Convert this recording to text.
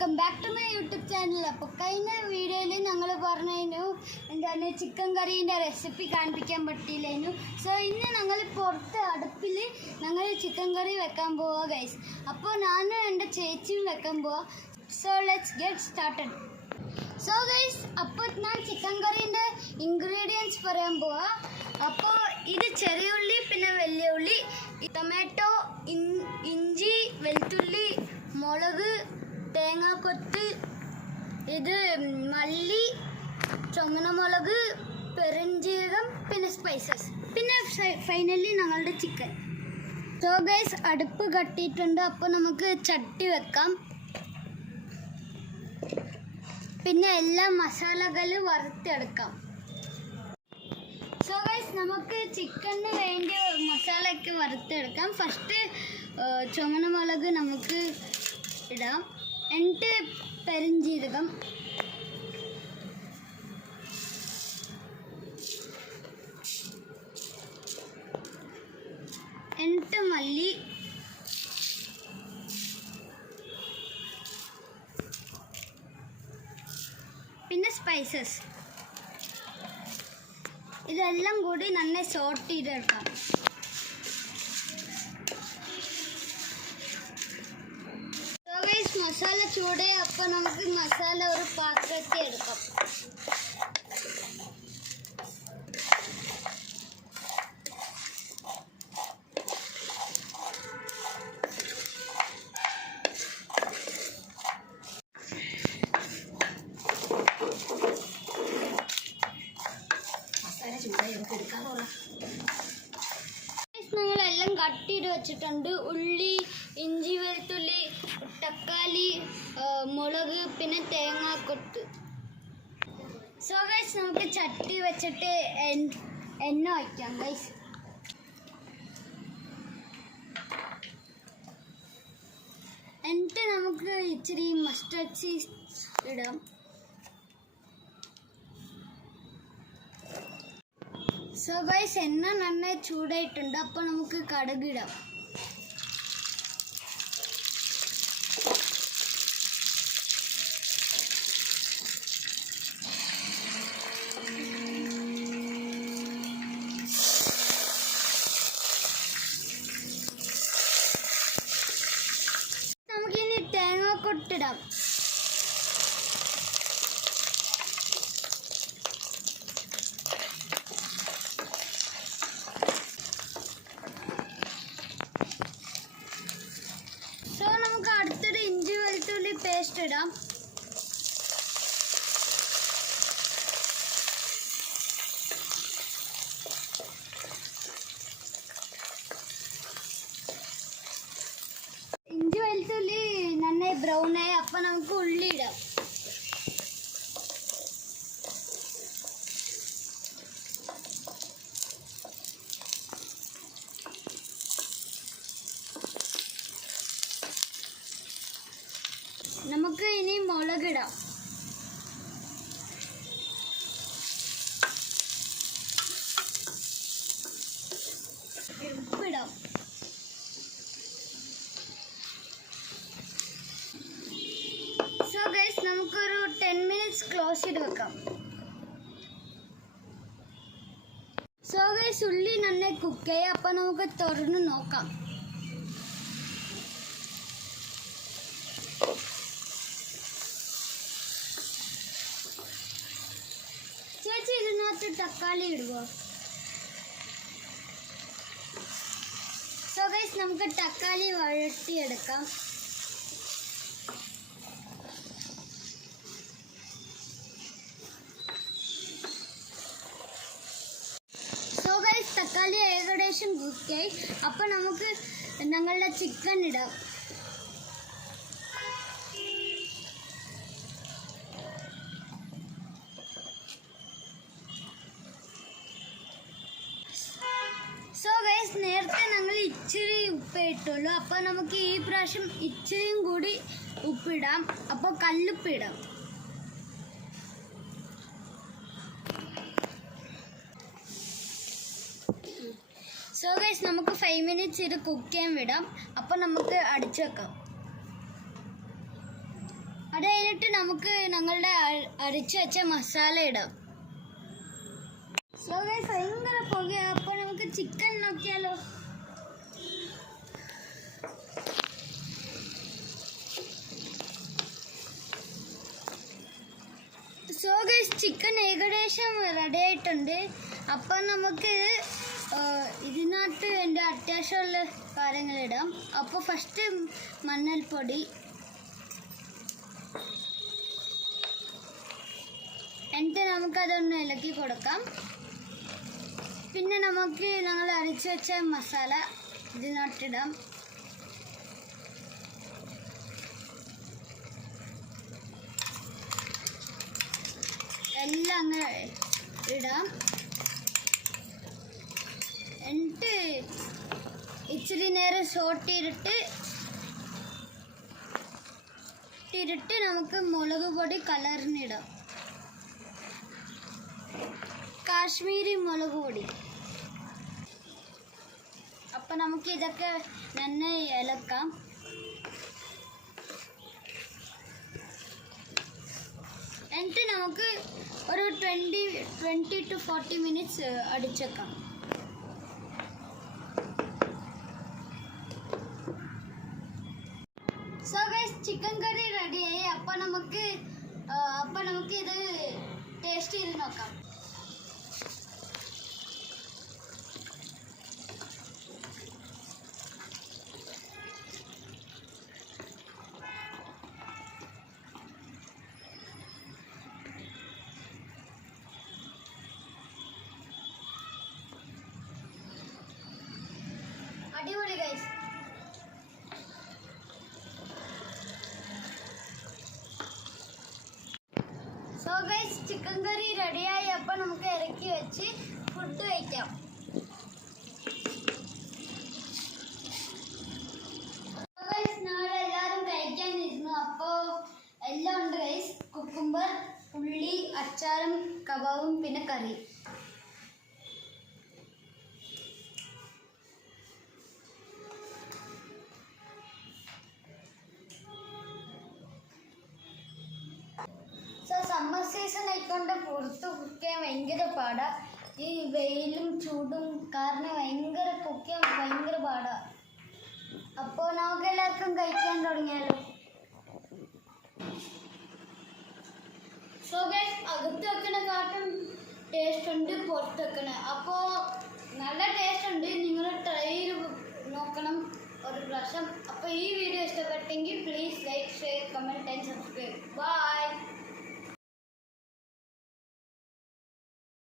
Welcome back to my YouTube channel. അപ്പോൾ കഴിഞ്ഞ വീഡിയോയിൽ ഞങ്ങൾ പറഞ്ഞു എന്താണ് ചിക്കൻ കറീൻ്റെ റെസിപ്പി കാണിപ്പിക്കാൻ പറ്റിയില്ലായിരുന്നു. സോ ഇന്ന് ഞങ്ങൾ പുറത്ത് അടുപ്പിൽ ഞങ്ങൾ ചിക്കൻ കറി വെക്കാൻ പോവുക ഗൈസ്. അപ്പോൾ ഞാനും എൻ്റെ ചേച്ചിയും വെക്കാൻ പോവാം. So let's get started. So guys, അപ്പോൾ ഞാൻ ചിക്കൻ കറീൻ്റെ ഇൻഗ്രീഡിയൻസ് പറയാൻ പോവാം. അപ്പോൾ ഇത് ചെറിയ ഉള്ളി, പിന്നെ വലിയ ഉള്ളി, ടൊമാറ്റോ, ഇഞ്ചി, വെളുത്തുള്ളി, മുളക്, തേങ്ങാക്കൊത്ത്, ഇത് മല്ലി, ചുമന്നമുളക്, പെരുംജീരകം, പിന്നെ സ്പൈസസ്, പിന്നെ ഫൈനലി ഞങ്ങളുടെ ചിക്കൻ. സോ ഗൈസ്, അടുപ്പ് കട്ടിയിട്ടുണ്ട്. അപ്പോൾ നമുക്ക് ചട്ടി വെക്കാം. പിന്നെ എല്ലാ മസാലകളും വറുത്തെടുക്കാം. സോ ഗൈസ്, നമുക്ക് ചിക്കന് വേണ്ടി മസാലയൊക്കെ വറുത്തെടുക്കാം. ഫസ്റ്റ് ചുമന്നമുളക് നമുക്ക് ഇടാം. എന്നിട്ട് പെരുംജീരകം, എന്നിട്ട് മല്ലി, പിന്നെ സ്പൈസസ്. ഇതെല്ലാം കൂടി നന്നായി സോട്ട് ചെയ്തെടുക്കാം. മസാല ചൂടായി. അപ്പോൾ നമുക്ക് മസാല ഒരു പാത്രത്തിൽ എടുക്കാം. ഞങ്ങളെല്ലാം കട്ട് ചെയ്ത് വെച്ചിട്ടുണ്ട്. ഉള്ളി, ഇഞ്ചി, വെളുത്തുള്ളി, തക്കാളി, മുളക്, പിന്നെ തേങ്ങാക്കൊത്ത്. സോ ഗൈസ്, നമുക്ക് ചട്ടി വെച്ചിട്ട് എണ്ണ വയ്ക്കാം ഗൈസ്. എന്നിട്ട് നമുക്ക് ഇച്ചിരി മസ്റ്റർഡ് സീഡ് ഇടാം. സോ ഗൈസ്, എണ്ണ നന്നായി ചൂടായിട്ടുണ്ട്. അപ്പോൾ നമുക്ക് കടുക് ഇടാം. നമുക്കിനി തേങ്ങാക്കൊത്തിടാം. സോ നമുക്ക് അടുത്തത് ഇഞ്ചി വെളുത്തുള്ളി പേസ്റ്റ് ഇടാം. ഇഞ്ചി വെളുത്തുള്ളി നന്നായി ബ്രൗൺ ആയി. അപ്പം നമുക്ക് ഉള്ളി ഇടാം. നമുക്ക് ഇനി മുളകിടാം. ഉപ്പിടാം. സോ ഗൈസ്, നമുക്കൊരു 10 മിനിറ്റ്സ് ക്ലോസ് ചെയ്ത് വെക്കാം. സോ ഗൈസ്, ഉള്ളി നന്നായി കുക്കായി. അപ്പം നമുക്ക് തുറന്ന് നോക്കാം. ചേച്ചി, ഇതിനകത്ത് തക്കാളി ഇടുക. സോ ഗൈസ്, നമുക്ക് തക്കാളി വഴട്ടിയെടുക്കാം. സോ ഗൈസ്, തക്കാളി ഏകദേശം കുക്കായി. അപ്പം നമുക്ക് ഞങ്ങളുടെ ചിക്കൻ ഇടാം. സോ ഗൈസ്, നേരത്തെ ഞങ്ങൾ ഇച്ചിരി ഉപ്പ് ഇട്ടുള്ളൂ. അപ്പോൾ നമുക്ക് ഈ പ്രാവശ്യം ഇച്ചിരിയും കൂടി ഉപ്പിടാം. അപ്പോൾ കല്ലുപ്പിടാം. സോ ഗൈസ്, നമുക്ക് 5 മിനിറ്റ്സ് ഇത് കുക്ക് ചെയ്യാൻ വിടാം. അപ്പോൾ നമുക്ക് അടിച്ചു വെക്കാം. കഴിഞ്ഞിട്ട് നമുക്ക് ഞങ്ങളുടെ അരച്ചു വെച്ച മസാല ഇടാം. സോ ഗൈസ് ഭയങ്കര പുകയാ. അപ്പോൾ നമുക്ക് ചിക്കൻ നോക്കിയാലോ. സോ ഗൈസ് ചിക്കൻ ഏകദേശം റെഡി ആയിട്ടുണ്ട്. അപ്പം നമുക്ക് ഇതിനകത്ത് എൻ്റെ അത്യാവശ്യമുള്ള കാര്യങ്ങളിടാം. അപ്പോൾ ഫസ്റ്റ് മഞ്ഞൾപ്പൊടി, എന്നിട്ട് നമുക്കതൊന്ന് ഇളക്കി കൊടുക്കാം. പിന്നെ നമുക്ക് ഞങ്ങൾ അരച്ച് വെച്ച മസാല ഇതിനകത്തിടാം. എല്ലാം അങ്ങ് ഇടാം. എന്നിട്ട് ഇച്ചിരി നേരം സോട്ട് ചെയ്തിട്ട് നമുക്ക് മുളക് പൊടി കളറിനിടാം. കാശ്മീരി മുളക് പൊടി. അപ്പം നമുക്ക് ഇതൊക്കെ നന്നായി ഇളക്കാം. എന്നിട്ട് നമുക്ക് ഒരു 20 to 40 മിനിറ്റ്സ് അടിച്ചേക്കാം. സോ ഗൈസ് ചിക്കൻ കറി റെഡിയായി. അപ്പം നമുക്ക് ഇത് ടേസ്റ്റ് ചെയ്ത് നോക്കാം. അടിപൊളി guys. So guys chicken curry റെഡിയായി. അപ്പം നമുക്ക് ഇറക്കി വെച്ച് ഫുഡ് കഴിക്കാം. ഞങ്ങളെല്ലാവരും കഴിക്കാനിരുന്നു. അപ്പോൾ എല്ലാം ഉണ്ട് ഗൈസ്. കുക്കുംബർ, ഉള്ളി, അച്ചാറും കബാബും പിന്നെ കറി. സമ്മർ സീസൺ ആയിക്കൊണ്ട് പുറത്ത് കുക്ക് ചെയ്യാൻ ഭയങ്കര പാടാ. ഈ വെയിലും ചൂടും കാരണം കുക്ക് ചെയ്യാൻ ഭയങ്കര പാടാ. അപ്പോൾ നമുക്ക് എല്ലാവർക്കും കഴിക്കാൻ തുടങ്ങിയാലോ. സോ ഗൈസ് അകത്ത് വെക്കണേക്കാട്ടും ടേസ്റ്റ് ഉണ്ട് പുറത്ത് വെക്കണേ. അപ്പോൾ നല്ല ടേസ്റ്റ് ഉണ്ട്. നിങ്ങൾ ട്രൈ ചെയ്ത് നോക്കണം ഒരു പ്രാവശ്യം. അപ്പോൾ ഈ വീഡിയോ ഇഷ്ടപ്പെട്ടെങ്കിൽ please like, share, comment and subscribe. By.